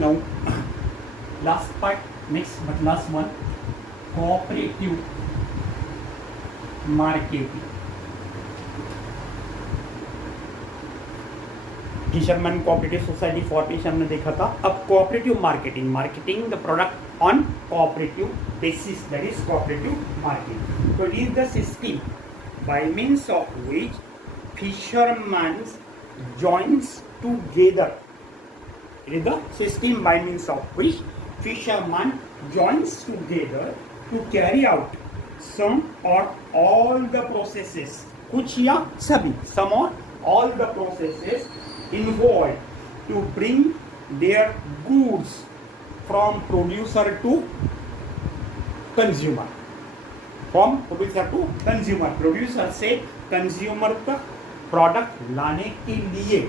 Now, last part, next but last one, cooperative marketing. Fisherman cooperative society formation हमने देखा था. अब cooperative marketing, marketing the product on cooperative basis, that is cooperative marketing. So it is the system by means of which fishermen joins together. It is the system by means of which fishermen joins together to carry out some or all the processes, कुछ या सभी, some or all the processes involved to bring their goods from producer to consumer. From producer to consumer, producer से consumer तक product लाने के लिए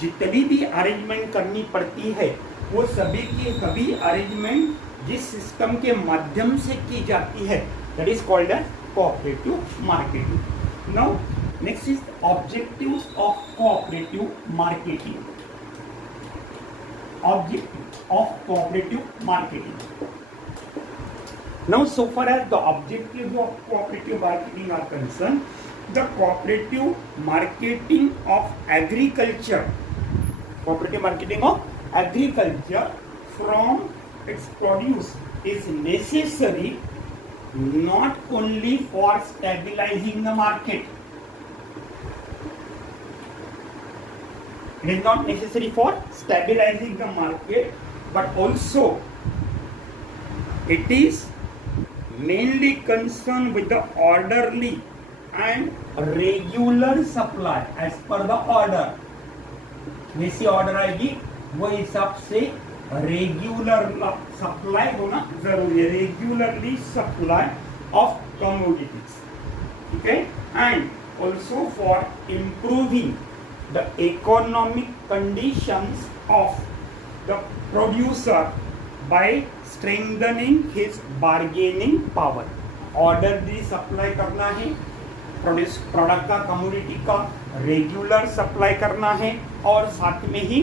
जितनी भी अरेंजमेंट करनी पड़ती है वो सभी की सभी अरेंजमेंट जिस सिस्टम के माध्यम से की जाती है, that is called as cooperative marketing. Now next is objectives of cooperative marketing. Objective of cooperative marketing. Now, so far as the objectives of cooperative marketing are concerned, the cooperative marketing of agriculture, cooperative marketing of agriculture from its produce is necessary not only for stabilizing the market. It is not necessary for stabilizing the market, but also it is mainly concerned with the orderly and regular supply as per the order. जैसी order आएगी वो हिसाब से regular supply होना जरूरी है. Regularly supply of commodities, ठीक है. And also for improving the economic conditions of the producer by strengthening his bargaining power. Order the supply करना है, प्रोडक्ट का कमोडिटी का रेगुलर सप्लाई करना है, और साथ में ही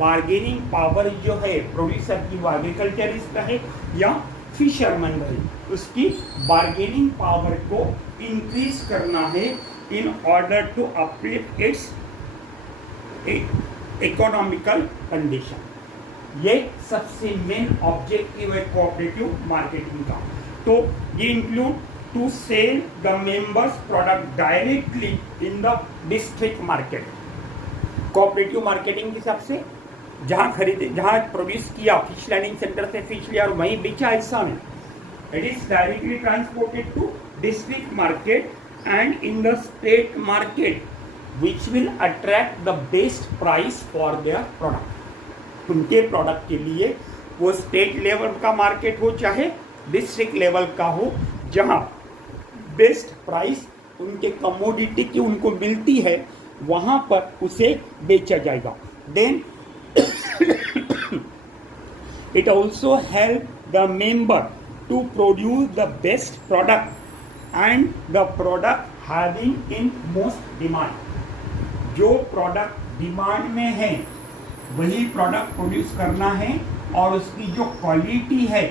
बार्गेनिंग पावर जो है प्रोड्यूसर की, वो एग्रीकल्चरिस्ट है या फिशरमैन है, उसकी बार्गेनिंग पावर को इंक्रीज करना है in order to uplift its economical condition. ये सबसे मेन ऑब्जेक्टिव है कोऑपरेटिव मार्केटिंग का. तो ये include to sell the members product directly in the district market. Cooperative marketing के हिसाब से जहां खरीदे, जहां प्रोड्यूस किया, फिश लैंडिंग सेंटर से फिश लिया और वहीं बेचा हिस्सा में, it is directly transported to district market and in the state market which will attract the best price for their product. उनके प्रोडक्ट के लिए वो स्टेट लेवल का मार्केट हो चाहे डिस्ट्रिक्ट लेवल का हो, जहां बेस्ट प्राइस उनके कमोडिटी की उनको मिलती है, वहां पर उसे बेचा जाएगा. Then it also help the member to produce the best product and the product having in most demand. जो प्रोडक्ट डिमांड में है वही प्रोडक्ट प्रोड्यूस करना है, और उसकी जो क्वालिटी है,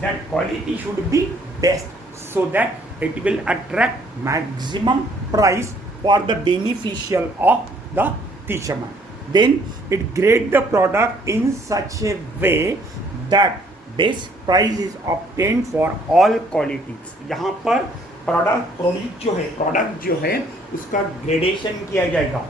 that quality should be best so that it will attract maximum price for the beneficial of the fisherman. Then it grade the product in such a way that best price is obtained for all qualities. यहाँ पर product जो है उसका gradation किया जाएगा.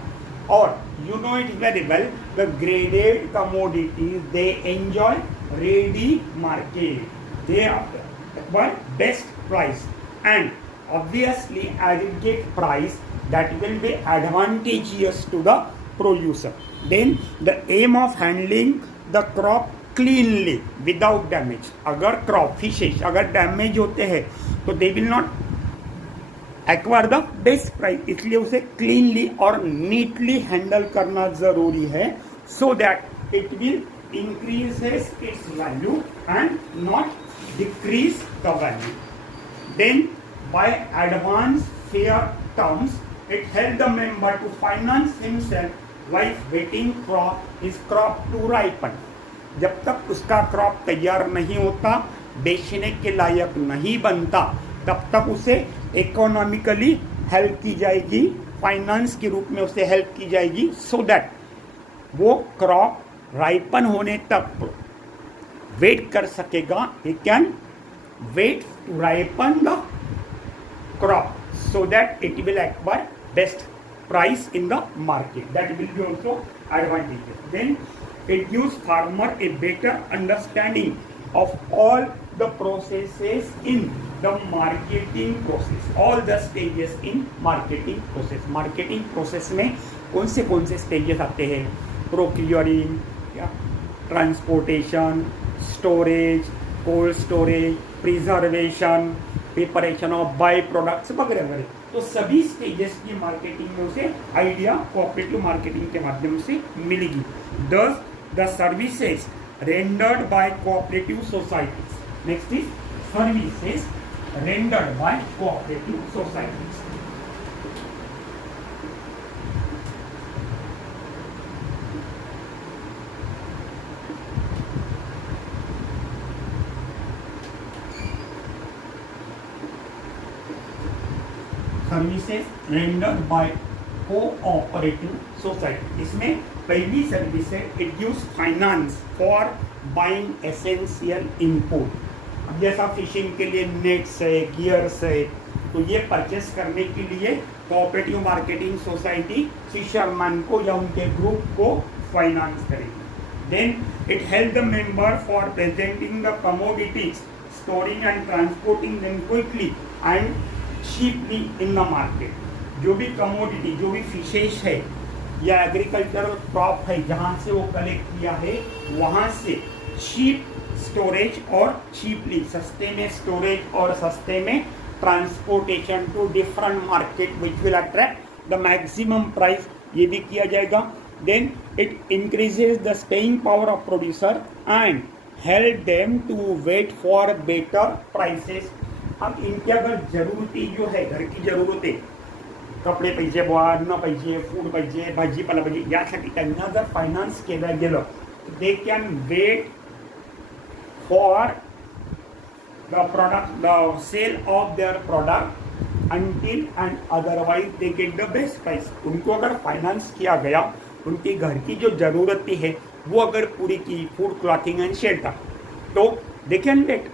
और you know it very well, the graded commodities, they enjoy ready market, they acquire best price, and obviously aggregate price that will be advantageous to the producer. Then the aim of handling the crop cleanly without damage. अगर crop fishes अगर damage होते हैं तो they will not acquire the best price, इसलिए उसे cleanly और neatly handle करना जरूरी है, so that it will increase its value and not decrease the value. Then by advance fair terms it help the member to finance himself while waiting for his crop to ripen. जब तक उसका crop तैयार नहीं होता, बेचने के लायक नहीं बनता, तब तक उसे इकोनॉमिकली हेल्प की जाएगी, फाइनेंस के रूप में उसे हेल्प की जाएगी, सो दैट वो क्रॉप राइपन होने तक वेट कर सकेगा. He can wait to ripen the crop so that it will acquire best price in the market. That will be also advantageous. Then it gives farmer a better understanding of all the processes in the marketing process, all the stages in marketing process. Marketing process में कौन से stages आते हैं? Procuring, transportation, storage, cold storage, preservation, preparation of by products वगैरह वगैरह. तो सभी stages की मार्केटिंग में उसे आइडिया कोऑपरेटिव मार्केटिंग के माध्यम से मिलेगी. दस the services rendered by cooperative societies. Next is services rendered by cooperative societies. Services rendered by cooperative society. इसमें पहली सर्विस है, it gives finance for buying essential input. अब जैसा फिशिंग के लिए नेट्स है, गियर्स है, तो ये परचेस करने के लिए कोऑपरेटिव मार्केटिंग सोसाइटी फिशरमैन को या उनके ग्रुप को फाइनेंस करेगी. Then it help the member for presenting the commodities, storing and transporting them quickly and cheaply in the market. जो भी कमोडिटी, जो भी फिशेज है या एग्रीकल्चरल क्रॉप है जहाँ से वो कलेक्ट किया है, वहाँ से चीप स्टोरेज और चीपली, सस्ते में स्टोरेज और सस्ते में transportation to different market which will attract the maximum price, ये भी किया जाएगा. Then it increases the staying power of producer and help them to wait for better prices. अब इनकी अगर जरूरती जो है, घर की जरूरतें, कपडे पाहिजे, अन्न पाहिजे, फूड पाहिजे, भाजीपाला पाहिजे, यासाठी त्यांना जर फायनान्स केलं गेलं, they can wait for the product, the sale of their product until and otherwise they get the best price. उनको अगर फाइनेंस किया गया, उनकी घर की जो जरूरतें है वो अगर पूरी की, फूड, क्लॉथिंग एंड शेल्टर, तो दे कैन वेट.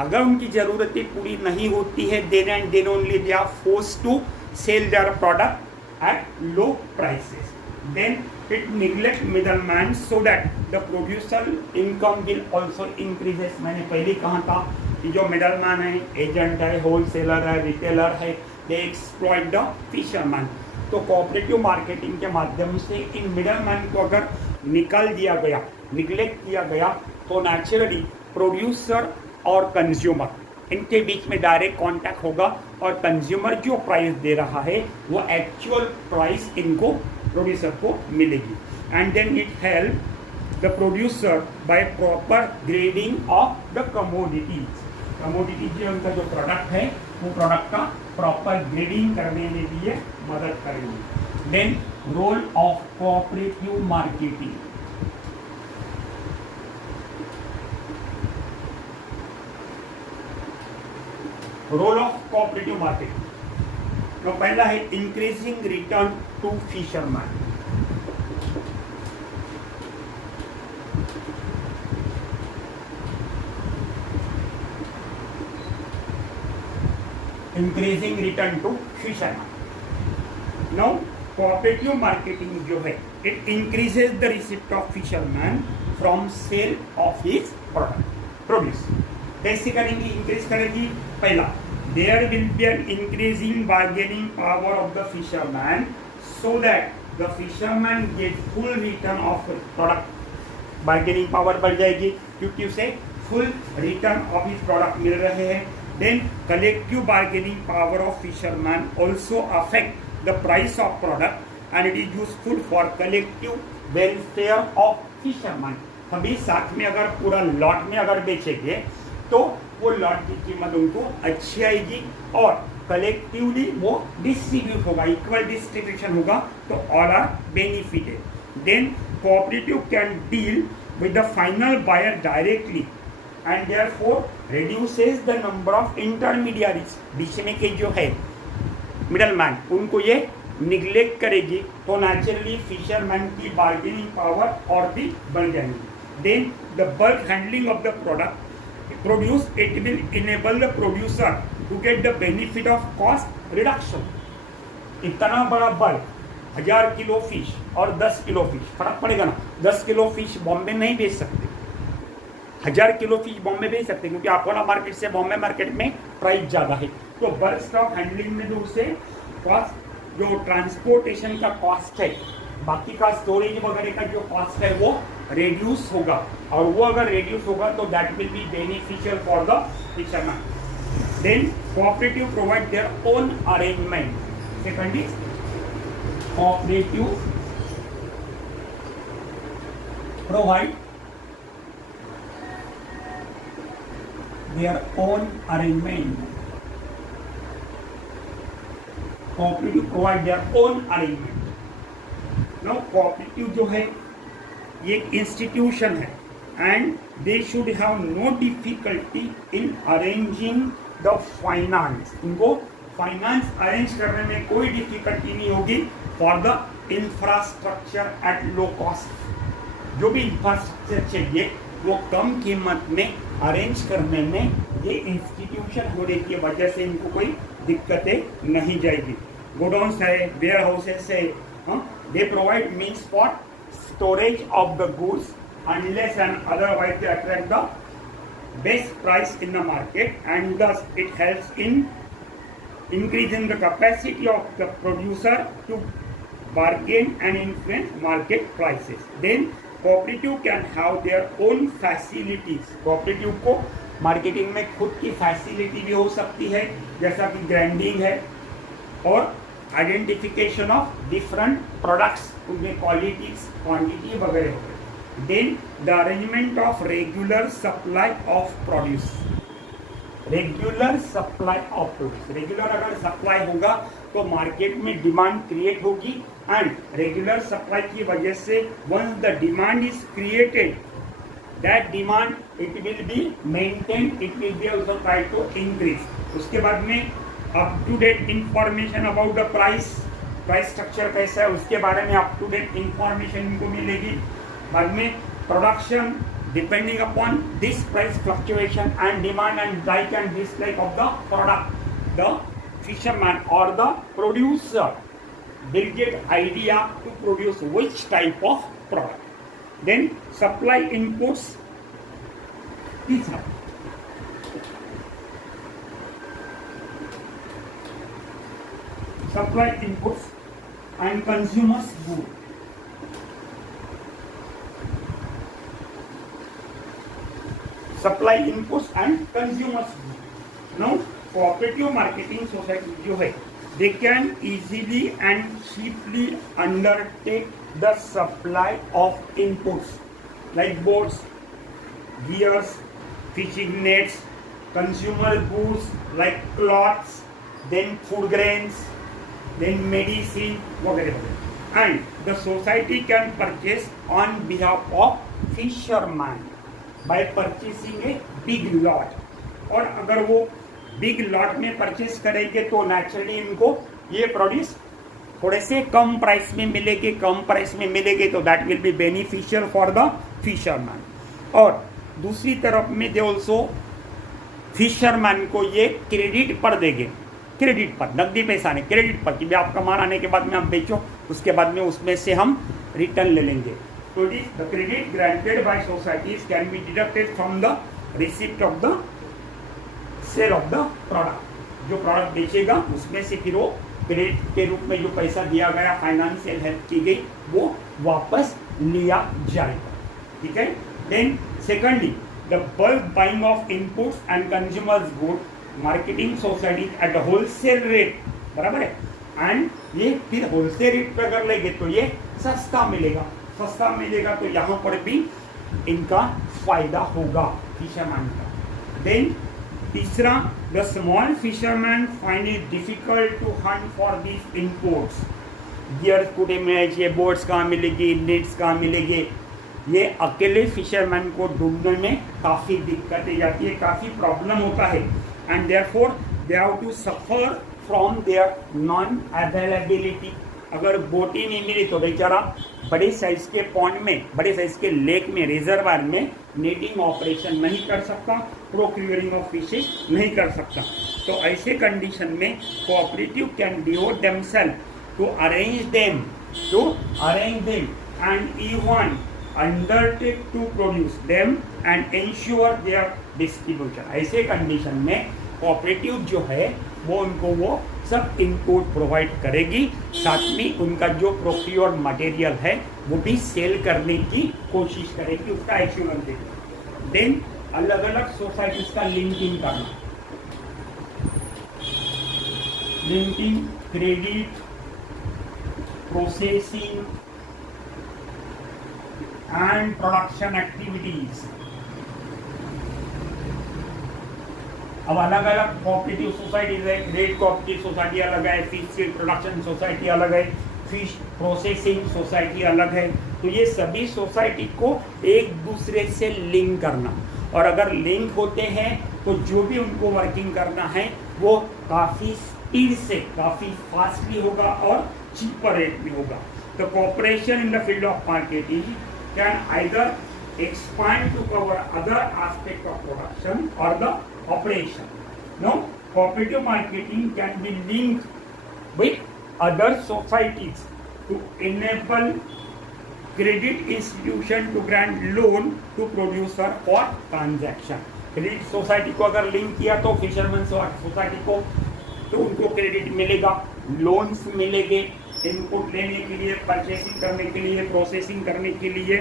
अगर उनकी ज़रूरतें पूरी नहीं होती है, then only they are forced to sell their product at low prices. Then it neglect middleman so that the producer income will also increases. मैंने पहले कहा था कि जो मिडलमैन है, एजेंट है, होलसेलर है, रिटेलर है, दे एक्सप्लॉइट द फिशरमैन. तो कोऑपरेटिव मार्केटिंग के माध्यम से इन मिडलमैन को अगर निकाल दिया गया, निग्लेक्ट किया गया, तो नेचुरली प्रोड्यूसर और कंज्यूमर, इनके बीच में डायरेक्ट कांटेक्ट होगा और कंज्यूमर जो प्राइस दे रहा है वो एक्चुअल प्राइस इनको, प्रोड्यूसर को मिलेगी. And then it help the producer by proper grading of the commodities. Commodities जो उनका जो प्रोडक्ट है, वो प्रोडक्ट का प्रॉपर ग्रेडिंग करने के लिए मदद करेगी. Then role of cooperative marketing. Role of cooperative marketing. तो पहला है increasing return to fisherman. Increasing return to fisherman. Now cooperative marketing जो है, it increases the receipt of fisherman from sale of his product, produce. कैसे करेंगी? Increase करेगी. पहला, there will be an increasing bargaining power of the fisherman so that the fisherman get full return of product. bargaining power बढ़ जाएगी क्योंकि उसे full return of his product मिल रहे हैं. then collective bargaining power of fisherman also affect the price of product and it is useful for collective welfare of fisherman. सभी साथ में अगर पूरा लॉट में अगर बेचेंगे तो वो लॉट की कीमत उनको अच्छी आएगी और कलेक्टिवली वो डिस्ट्रीब्यूट होगा, इक्वल डिस्ट्रीब्यूशन होगा, तो all are benefited. Then cooperative can deal with the final buyer directly and therefore reduces the number of intermediaries. बीच में के जो है मिडलमैन उनको ये निग्लेक्ट करेगी तो नेचुरली फिशरमैन की बार्गेनिंग पावर और भी बढ़ जाएगी. Then the bulk handling of the product produce it will enable the producer to get the benefit of cost reduction. इतना बड़ा बल्क 1000 किलो फिश और 10 किलो फिश फर्क पड़ेगा ना. 10 किलो फिश बॉम्बे नहीं बेच सकते, 1000 किलो फिश बॉम्बे बेच सकते क्योंकि अपोलो मार्केट से बॉम्बे मार्केट में प्राइस ज़्यादा है. तो बल्क स्टॉक हैंडलिंग में जो उसे कॉस्ट जो ट्रांसपोर्टेशन का कॉस्ट है, बाकी का स्टोरेज वगैरह का जो कॉस्ट है वो रेड्यूस होगा और वो अगर रेड्यूस होगा तो that will be beneficial for the fisherman. Then cooperative provide their own arrangement. Second is cooperative provide their own arrangement. Cooperative provide their own arrangement. Now cooperative जो है ये एक इंस्टीट्यूशन है and they should have no difficulty in arranging the finance. इनको finance arrange करने में कोई difficulty नहीं होगी for the infrastructure at low cost. जो भी इंफ्रास्ट्रक्चर चाहिए वो कम कीमत में अरेंज करने में ये इंस्टीट्यूशन होने की वजह से इनको कोई दिक्कतें नहीं जाएगी. गोडाउन्स है, वेयर हाउसेस है, they provide means for storage of the goods unless and otherwise they attract the best price in the market and thus it helps in increasing the capacity of the producer to bargain and influence market prices. Then cooperative can have their own facilities. cooperative को marketing में खुद की facility भी हो सकती है जैसा कि ग्राइंडिंग है और आइडेंटिफिकेशन ऑफ डिफरेंट प्रोडक्ट्स, उनमें क्वालिटीज क्वांटिटी वगैरह हो. Then the arrangement of regular supply of produce. Regular supply of produce, regular अगर सप्लाई होगा तो मार्केट में डिमांड क्रिएट होगी एंड रेगुलर सप्लाई की वजह से once the demand is created that demand it will be maintain, it will be also try to increase. उसके बाद में up to date information about the price structure कैसा है उसके बारे में अप टू डेट इंफॉर्मेशन इनको मिलेगी. बाद में production depending upon this price fluctuation and demand and like and dislike of the product, the fisherman or the producer will get idea to produce which type of product. Then supply inputs. These are supply inputs and consumers good. Supply inputs and consumers. Now cooperative marketing society जो है they can easily and cheaply undertake the supply of inputs like boats, gears, fishing nets, consumer goods like clothes, then food grains, then medicine वगैरह. And the society can purchase on behalf of fisherman by purchasing a big lot. और अगर वो big lot में purchase करेंगे तो naturally इनको ये produce थोड़े से कम प्राइस में मिलेंगे तो that will be beneficial for the fisherman. और दूसरी तरफ में दे ऑल्सो फिशरमैन को ये क्रेडिट पर देंगे, क्रेडिट पर, नकदी पैसा नहीं, क्रेडिट पर कि भाई आप कमान आने के बाद में आप बेचो, उसके बाद में उसमें से हम रिटर्न ले लेंगे. So the credit granted by societies can be deducted from the receipt of the sale of the product. जो प्रोडक्ट बेचेगा उसमें से फिर वो क्रेडिट के रूप में जो पैसा दिया गया, फाइनेंशियल हेल्प की गई, वो वापस लिया जाएगा. ठीक है. Then secondly the bulk buying of inputs and consumers good marketing society at wholesale rate. बराबर है. एंड ये फिर होलसेल रेट पर अगर लेंगे तो ये सस्ता मिलेगा तो यहाँ पर भी इनका फायदा होगा फिशरमैन का. देन तीसरा, the small fisherman find it difficult to hunt for this inputs. Gear कुटे में चाहिए, बोट्स कहाँ मिलेगी, नेट्स कहाँ मिलेगी, ये अकेले फिशरमैन को ढूंढने में काफ़ी दिक्कतें जाती है, काफ़ी प्रॉब्लम होता है, and therefore they have to suffer from their non availability. अगर बोट ही नहीं मिली तो बेचारा बड़े साइज के पॉन्ड में, बड़े साइज के लेक में, रिजर्वायर में नेटिंग ऑपरेशन नहीं कर सकता, प्रोक्यूरिंग ऑफ फिशेस नहीं कर सकता। तो ऐसे कंडीशन में cooperative can devote themselves to arrange them and even undertake to produce them and ensure their distribution। ऐसे कंडीशन में कोऑपरेटिव जो है वो उनको वो सब इनपुट प्रोवाइड करेगी, साथ में उनका जो प्रोक्योर्ड मटेरियल है वो भी सेल करने की कोशिश करेगी, उसका एश्योरेंस देगी। देन अलग अलग सोसाइटीज का लिंकिंग करना, linking, credit, processing and production activities। अब अलग अलग कोऑपरेटिव सोसाइटीज है, ग्रेड कोऑपरेटिव सोसाइटी अलग है, फिश सीड प्रोडक्शन सोसाइटी अलग है, फिश प्रोसेसिंग सोसाइटी अलग है। तो ये सभी सोसाइटी को एक दूसरे से लिंक करना, और अगर लिंक होते हैं तो जो भी उनको वर्किंग करना है वो काफ़ी स्पीड से, काफ़ी फास्टली होगा और चीपर रेट में होगा। तो cooperation in the field of marketing can either expand to cover other aspect of production or the operation. Now, cooperative marketing can be linked with other societies to enable credit institution to grant loan to producer for transaction। Credit society को अगर link किया तो fisherman society को तो उनको credit मिलेगा, loans मिलेंगे input लेने के लिए, परचेसिंग करने के लिए, प्रोसेसिंग करने के लिए।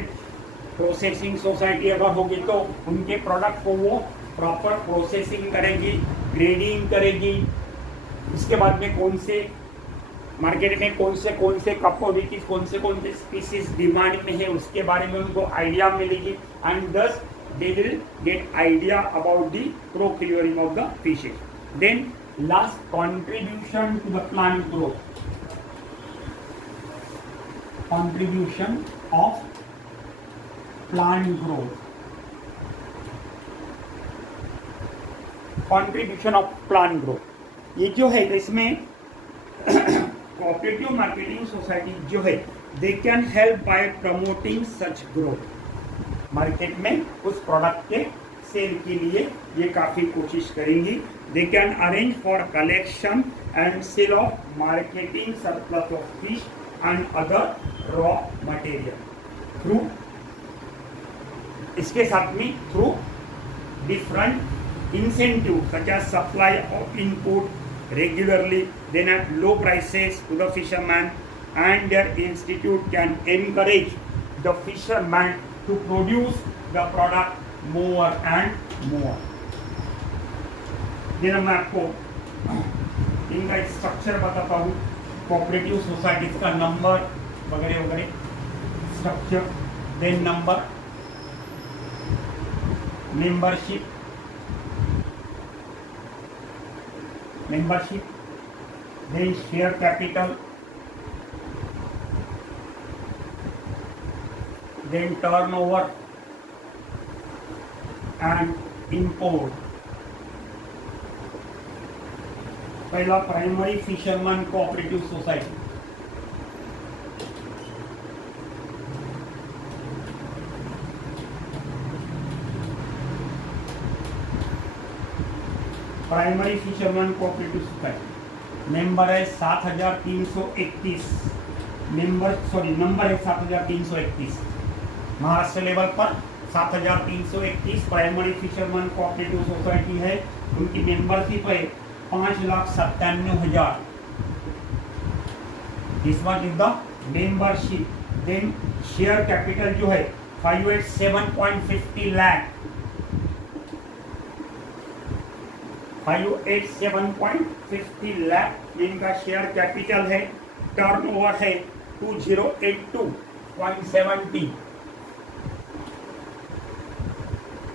प्रोसेसिंग सोसाइटी अगर होगी तो उनके प्रोडक्ट को वो प्रॉपर प्रोसेसिंग करेगी, ग्रेडिंग करेगी, उसके बाद में कौन से मार्केट में कौन से कमोडिटीज, कौन से स्पीसीज डिमांड में है उसके बारे में उनको आइडिया मिलेगी, and thus they will get idea about the procuring of the fishes. Then last, contribution to the plant growth, contribution of plant growth, contribution of plant growth। ये जो है इसमें कोऑपरेटिव मार्केटिंग सोसाइटी जो है they can help by promoting such growth. Market में उस product के cell के लिए ये काफ़ी कोशिश करेंगी। They can arrange for collection and sale of marketing surplus of fish and other raw material through, इसके साथ में through different incentives such as supply of input regularly, then at low prices to the fisherman, and their institute can encourage the fisherman to produce the product more and more। then मैं आपको इनका structure बताता हूँ, cooperative societies का number वगैरह वगैरह, structure, then number, membership, then share capital, then turnover and import. पहला, primary fisherman cooperative society. Primary fisherman cooperative society member है 7331, नंबर है 7331। महाराष्ट्र लेवल पर 7331 प्राइमरी फिशरमैन कोऑपरेटिव सोसाइटी है। उनकी मेंबरशिप है 5,97,000। This one is the membership. Then share capital जो है 587.50 लाख, 587.50 लाख इनका शेयर कैपिटल है। टर्नओवर है 2082.70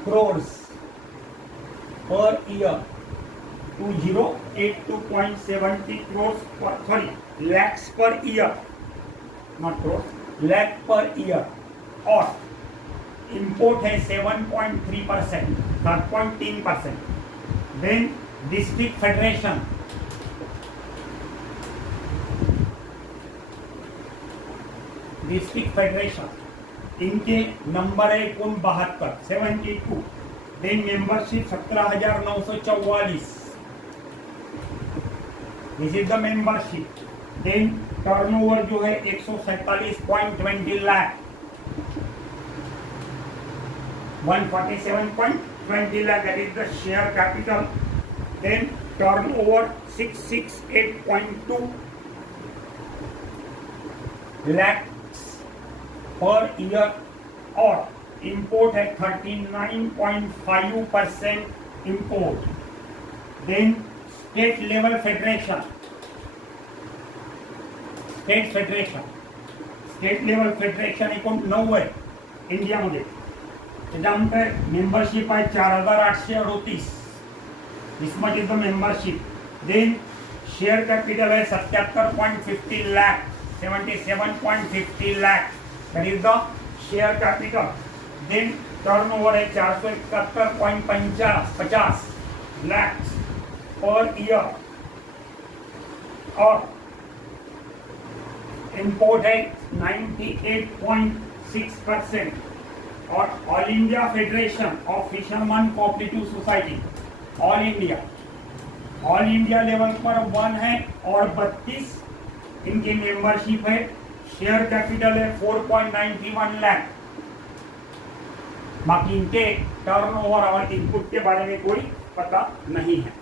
crores per year, 2082.70 crores per, lakhs per year, not crores, lakh per year, और import है 7.3%, 7.3%. Then district federation, इनके नंबर है कुल 72, 72. Then membership 17,944. This is the membership. Then turnover जो है 147.20 lakh, 147.20 lakh, that is the share capital. Then turnover 668.2 lakhs per year, और import है 39.5% import. Then state level federation, state level federation एकूण 9 आहे इंडियामध्ये. त्याच्यानंतर मेंबरशिप आहे 4,838. This much is the membership. Then share capital आहे 77.50 lakh, 77.50 lakh, that is the share capital. Then turnover आहे 471.50 lakh per year, और इंपोर्ट है 98.6%. और all India federation of fisherman cooperative society, all India level पर 1 है और 32 इनकी मेंबरशिप है. शेयर कैपिटल है 4.91 लाख. बाकी इनके टर्नओवर और इनपुट के बारे में कोई पता नहीं है.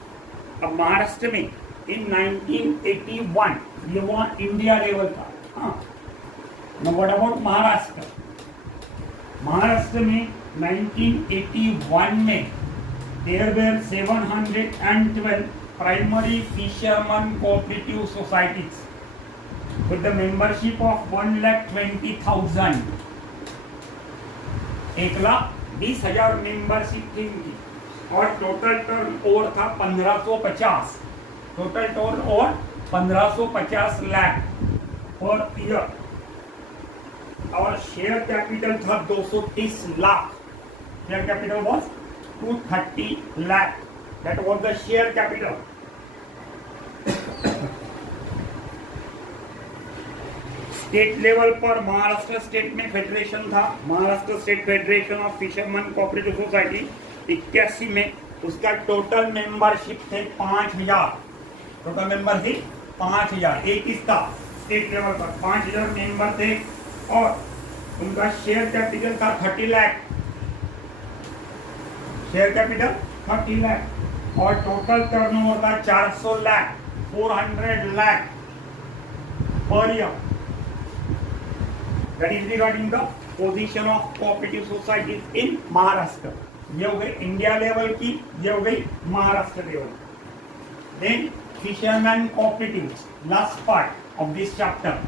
अब महाराष्ट्र में इन 1981 ये वहाँ इंडिया लेवल था. हाँ, व्हाट अबाउट महाराष्ट्र? महाराष्ट्र में 1981 में there were 712 primary fisherman cooperative societies with the membership of 1,20,000. 1,20,000 membership थी इनकी, और टोटल टर्नओवर था 1,550. Total turnover 1,550 lakh per year, और शेयर कैपिटल था 230 lakh. Share capital was 230 lakh. That was the share capital. State level पर Maharashtra state में फेडरेशन था, Maharashtra state federation of fisherman cooperative society 81 में. उसका टोटल मेंबरशिप थे 5,000. टोटल मेंबर थे 5,000. एक था स्टेट लेवल पर 5,000 मेंबर थे, और उनका शेयर कैपिटल था 30 लाख. शेयर कैपिटल 30 लाख, और टोटल टर्नओवर था 400 lakh, 400 lakh per year. That is regarding the position of cooperative societies in Maharashtra. ये हो गई इंडिया लेवल की, ये हो गई Maharashtra level. Then fisherman cooperative, last part of this chapter.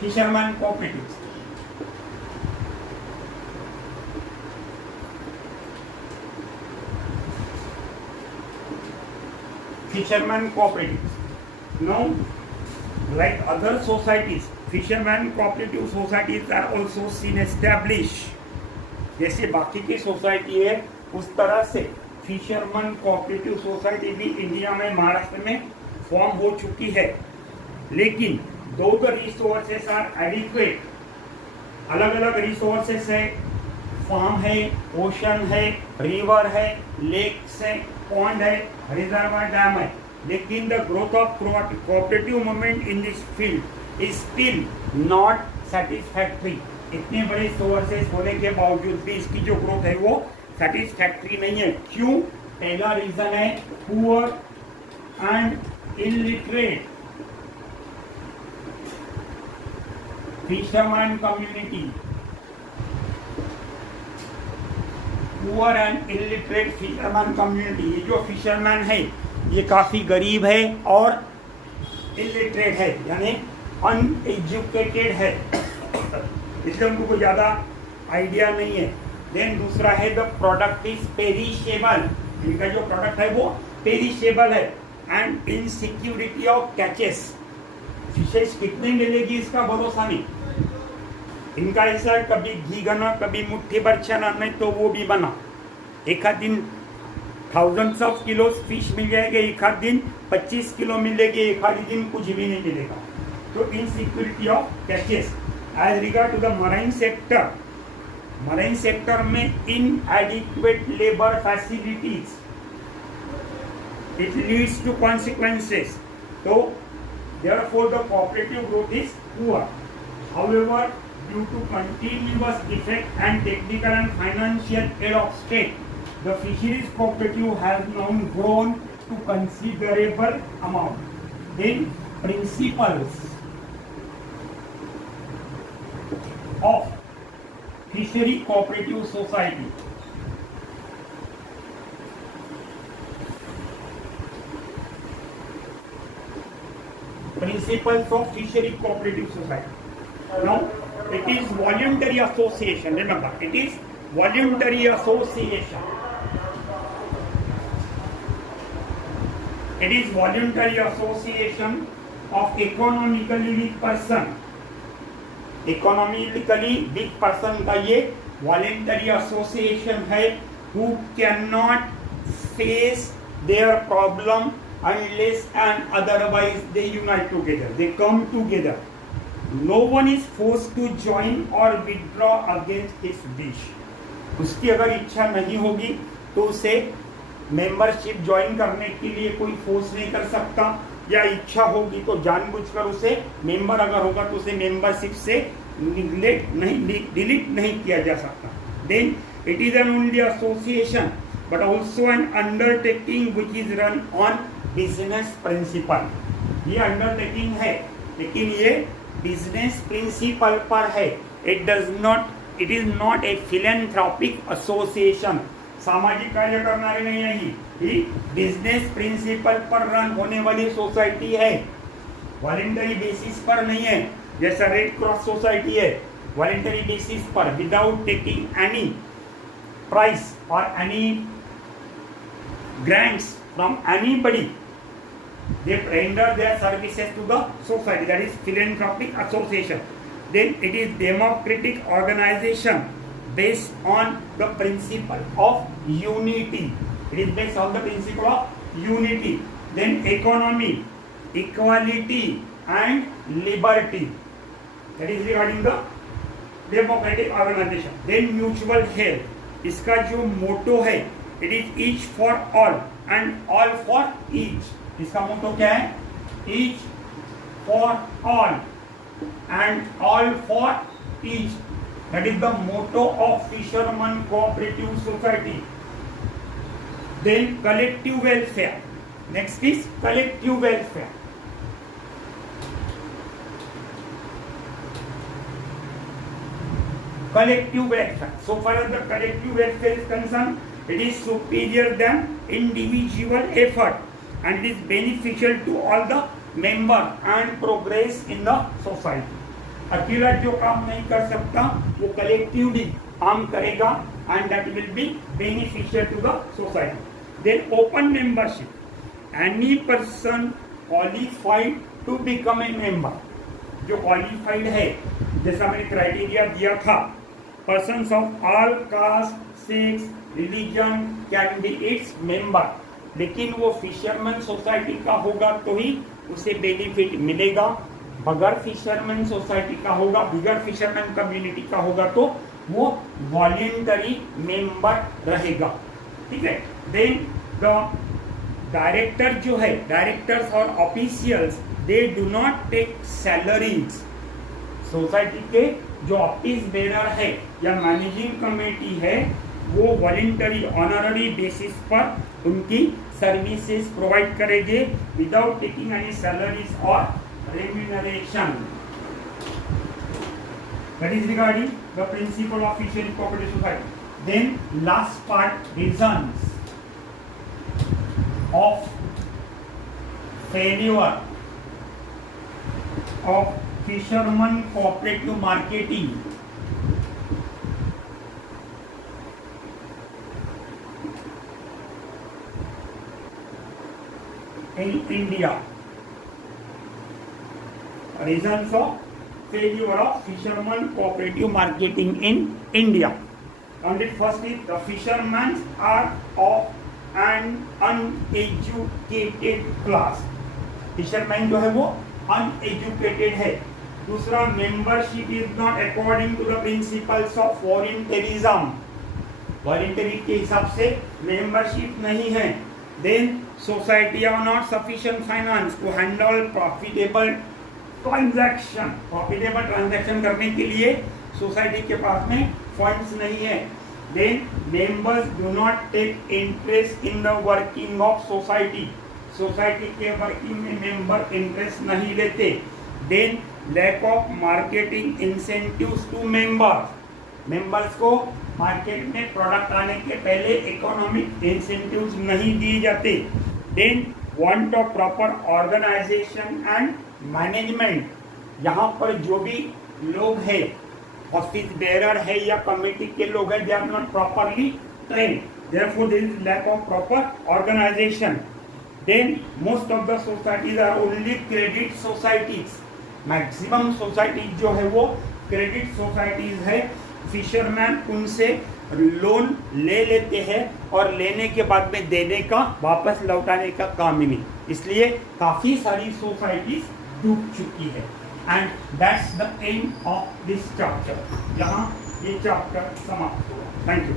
Fisherman cooperatives. Fisherman cooperatives. Now, like other societies, fisherman cooperative societies are also seen established. जैसे बाकी की सोसाइटी है उस तरह से फिशरमैन कोऑपरेटिव सोसाइटी भी इंडिया में, महाराष्ट्र में फॉर्म हो चुकी है. लेकिन दो द रिसोर्सेस आर एडिक्वेट. अलग अलग रिसोर्सेस है. फार्म है, ओशन है, रिवर है, लेक्स है, पॉन्ड है, रिजर्वर, डैम है. लेकिन the growth of cooperative movement in this field is still not satisfactory. इतने बड़े सोर्सेस होने के बावजूद भी इसकी जो ग्रोथ है वो सेटिस्फैक्ट्री नहीं है. क्यों? पहला रीजन है poor and illiterate fisherman community. Poor and illiterate fisherman community. ये जो फिशरमैन है ये काफ़ी गरीब है और इलिटरेट है, यानी अनएजुकेटेड है, इसलिए उनको कोई ज़्यादा आइडिया नहीं है. देन दूसरा है द प्रोडक्ट इज पेरिशेबल. इनका जो प्रोडक्ट है वो पेरिशेबल है. And insecurity of catches. Fishes कितने मिलेगी इसका भरोसा नहीं। इनका ऐसा है, कभी घी गना, कभी मुट्ठी भर चना, नहीं तो वो भी बना। एक आध दिन थाउजेंड्स ऑफ किलो फिश मिल जाएंगे, एक आध दिन 25 किलो मिलेगी, एक आध दिन कुछ भी नहीं मिलेगा। तो insecurity of catches as regard to the marine sector में inadequate labour facilities, it leads to consequences. तो therefore the cooperative growth is poor. However, due to continuous effect and technical and financial aid of state, the fisheries cooperative has now grown to considerable amount. Then principles of fishery cooperative society. Principles of fishery cooperative society. Now, it is voluntary association. Remember, it is voluntary association. It is voluntary association of economically weak person. Economically weak person का ये voluntary association है, who cannot face their problem unless and otherwise they unite together, they come together. No one is forced to join or withdraw against his wish. उसकी अगर इच्छा नहीं होगी तो उसे मेंबरशिप ज्वाइन करने के लिए कोई फोर्स नहीं कर सकता, या इच्छा होगी तो जानबूझकर उसे मेंबर अगर होगा तो उसे मेंबरशिप से डिलीट नहीं किया जा सकता. Then it is an only association but also an undertaking which is run on business principle. ये अंडरटेकिंग है लेकिन ये बिजनेस प्रिंसिपल पर है. It is not a philanthropic association. सामाजिक कार्य करनारी नहीं है, ये बिजनेस प्रिंसिपल पर रन होने वाली सोसाइटी है, वॉलेंटरी बेसिस पर नहीं है. जैसा रेड क्रॉस सोसाइटी है, वॉलेंटरी बेसिस पर विदाउट टेकिंग एनी प्राइस और any grants from anybody. They render their services to the society. That is philanthropic association. Then it is democratic organization based on the principle of unity. It is based on the principle of unity. Then economy, equality and liberty. That is regarding the democratic organization. Then mutual help. इसका जो मोटो है, it is each for all and all for each. इसका मोटो क्या है? Each for all and all for each. That is the motto of Fishermen Cooperative Society. Then collective welfare. Next is collective welfare. Collective welfare. So far as the collective welfare is concerned, it is superior than individual effort. And it is beneficial to all the member and progress in the society. अकेला जो काम नहीं कर सकता वो collectively काम करेगा and that will be beneficial to the society. Then open membership. Any person qualified to become a member. जो qualified है, जैसा मैंने क्राइटेरिया दिया था, persons of all caste, sex, religion can be its member. लेकिन वो फिशरमैन सोसाइटी का होगा तो ही उसे बेनिफिट मिलेगा. बगैर फिशरमैन सोसाइटी का होगा, बगैर फिशरमैन कम्युनिटी का होगा तो वो वॉलेंटरी मेंबर रहेगा. ठीक है. देन द डायरेक्टर जो है, डायरेक्टर्स और officials, they do not take salaries. Society के जो ऑफिस बेरर है या मैनेजिंग कमेटी है वो वॉलेंटरी ऑनररी बेसिस पर उनकी सर्विसेज प्रोवाइड करेंगे विदाउट टेकिंग एनी सैलरीज और remuneration. That is regarding the principle of fishery cooperative society. Then last part, reasons of failure of fisherman cooperative marketing. in India. reasons of failure of fisherman cooperative marketing in India. And it first is the fishermen are of an uneducated class. Fisherman जो है वो uneducated है. दूसरा, membership is not according to the principles of voluntarism. Voluntary के हिसाब से membership नहीं है. Then society are not sufficient finance to handle profitable transaction करने के लिए सोसाइटी के पास में फंड्स नहीं है. Then members do not take interest in the working of society. Society के वर्किंग में मेंबर इंटरेस्ट नहीं लेते. Then lack of marketing incentives to members को मार्केट में प्रोडक्ट आने के पहले इकोनॉमिक इंसेंटिव्स नहीं दिए जाते. Then want of proper organisation and management. यहाँ पर जो भी लोग हैं, ऑफिस बेरर है या कमेटी के लोग हैं, they are not properly trained, therefore there is lack of proper organisation. Then most of the societies are only credit societies. Maximum societies जो है वो क्रेडिट सोसाइटीज है. फिशरमैन उनसे लोन ले लेते हैं और लेने के बाद में देने का, वापस लौटाने का काम ही नहीं. इसलिए काफ़ी सारी सोसाइटीज डूब चुकी है. And that's the aim of this chapter. यहाँ ये चैप्टर समाप्त हुआ. Thank you.